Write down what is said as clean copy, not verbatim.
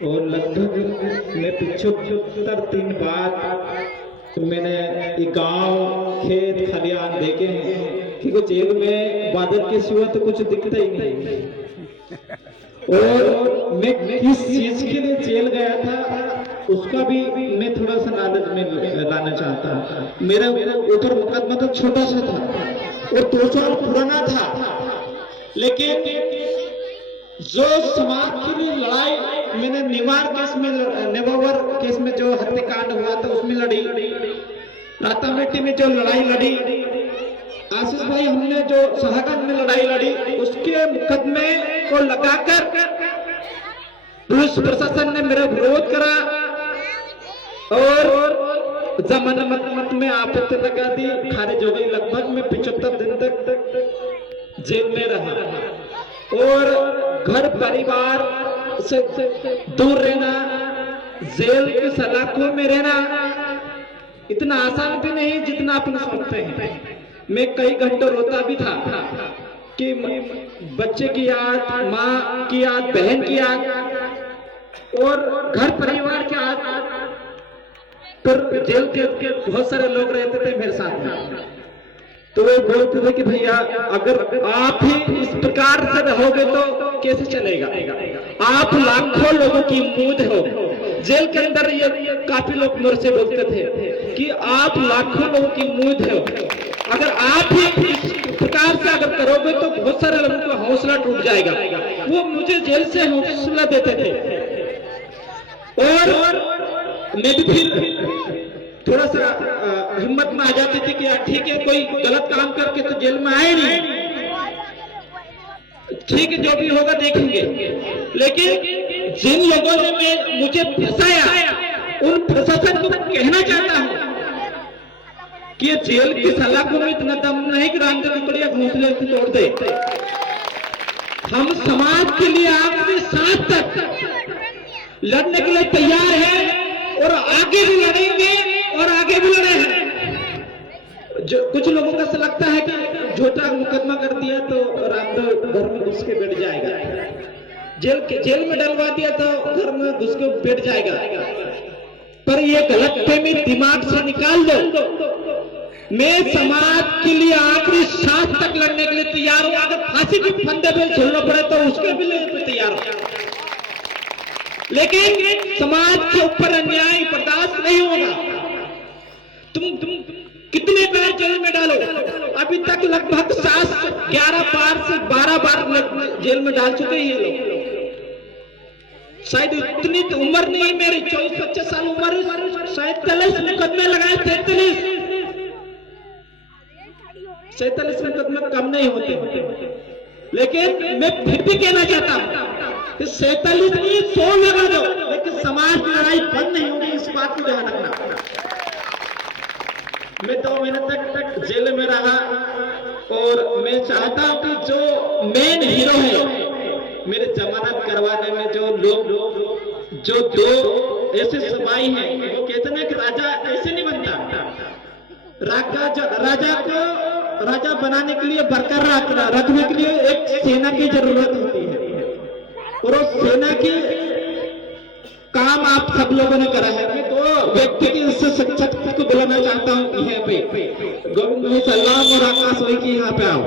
और लगभग मैं 75 दिन बाद मैंने ये गांव खेत खलियान देखे हैं कि वो जेल में बादल के सिवा तो कुछ दिखता ही नहीं। और मैं किस चीज के लिए जेल गया था उसका भी मैं थोड़ा सा नॉलेज में लाना चाहता हूँ। मेरा ऊपर मुकदमा तो छोटा सा था और 2 साल पुराना था, लेकिन जो समाज के लिए लड़ाई मैंने निवार केस में, नेवावर केस में जो हत्याकांड हुआ था उसमें लड़ी, रातामेटी में जो लड़ाई लड़ी, आशीष भाई हमने जो शाहगंज में लड़ाई लड़ी, उसके मुकदमे को लगाकर पुलिस प्रशासन ने मेरा विरोध करा और जमानत में आपत्ति लगा दी, खारिज हो गई। लगभग मैं 75 दिन तक जेल में रहा और घर परिवार से दूर रहना, जेल की सलाखों में रहना इतना आसान भी नहीं जितना अपन सोचते हैं। मैं कई घंटों रोता भी था कि बच्चे की याद, माँ की याद, बहन की याद और घर परिवार की याद। पर जेल के बहुत सारे लोग रहते थे मेरे साथ में, तो वो बोलते थे कि भैया अगर आप ही इस प्रकार से रहोगे तो कैसे चलेगा। आप लाखों लोगों की उम्मीद हो। जेल के अंदर ये काफी लोग मेरे से बोलते थे कि आप लाखों लोगों की उम्मीद हो, अगर आप ही इस प्रकार से अगर करोगे तो बहुत सारे लोगों का हौसला टूट जाएगा। वो मुझे जेल से हौसला देते थे और मैं भी फिर थोड़ा सा हिम्मत में आ जाती थी कि ठीक है, कोई गलत काम करके तो जेल में आए नहीं, ठीक है जो भी होगा देखेंगे। लेकिन जिन लोगों ने मुझे फंसाया उन प्रशासन को कहना चाहता हूं कि ये जेल की सलाखों में इतना दम नहीं कि रामदेव पिपलिया घोंसले से तोड़ दे। हम समाज के लिए आखिरी सांस तक लड़ने के लिए तैयार हैं और आगे भी लड़ेंगे और आगे भी लड़े हैं। जो कुछ लोगों का ऐसा लगता है कि झूठा मुकदमा कर दिया तो रामदेव घर में घुस के बैठ जाएगा, जेल में डलवा दिया तो घर में घुस के बैठ जाएगा। पर ये गलतफहमी दिमाग से निकाल दो। मैं समाज के लिए आखिरी सांस तक लड़ने के लिए तैयार हूं। अगर फांसी के फंदे पे झूलना पड़े तो उसके भी लिए तैयार हूं, लेकिन समाज के ऊपर अन्याय बर्दाश्त नहीं होगा। तुम कितने बार जेल में डालो, अभी तक लगभग 11 बार से 12 बार जेल में डाल चुके हैं ये लोग। शायद इतनी तो उम्र नहीं मेरी, 24-25 साल उम्र, शायद 43 मुकदमे लगाए, 47 मुकदमे कम नहीं होते। लेकिन मैं फिर भी कहना चाहता हूं कि 47 नहीं 100 लगा दो, लेकिन समाज की लड़ाई बंद नहीं होगी, इस बात को ध्यान रखना। मैं 2 महीने तक जेल में रहा और मैं चाहता हूं कि जो मेन हीरो है मेरे जमानत करवाने में, जो लोग जो 2 ऐसे सिपाही हैं, वो कहते हैं कि राजा ऐसे नहीं बनता। राजा को राजा बनाने के लिए, बरकरार रखने के लिए एक सेना की जरूरत होती है और उस सेना की काम आप सब लोगों ने करा है। मैं 2 व्यक्ति की इससे सच्चाई को बुलाना चाहता हूँ यहाँ पे, गोविंद भाई सलाम और आकाश भाई की यहाँ पे आओ।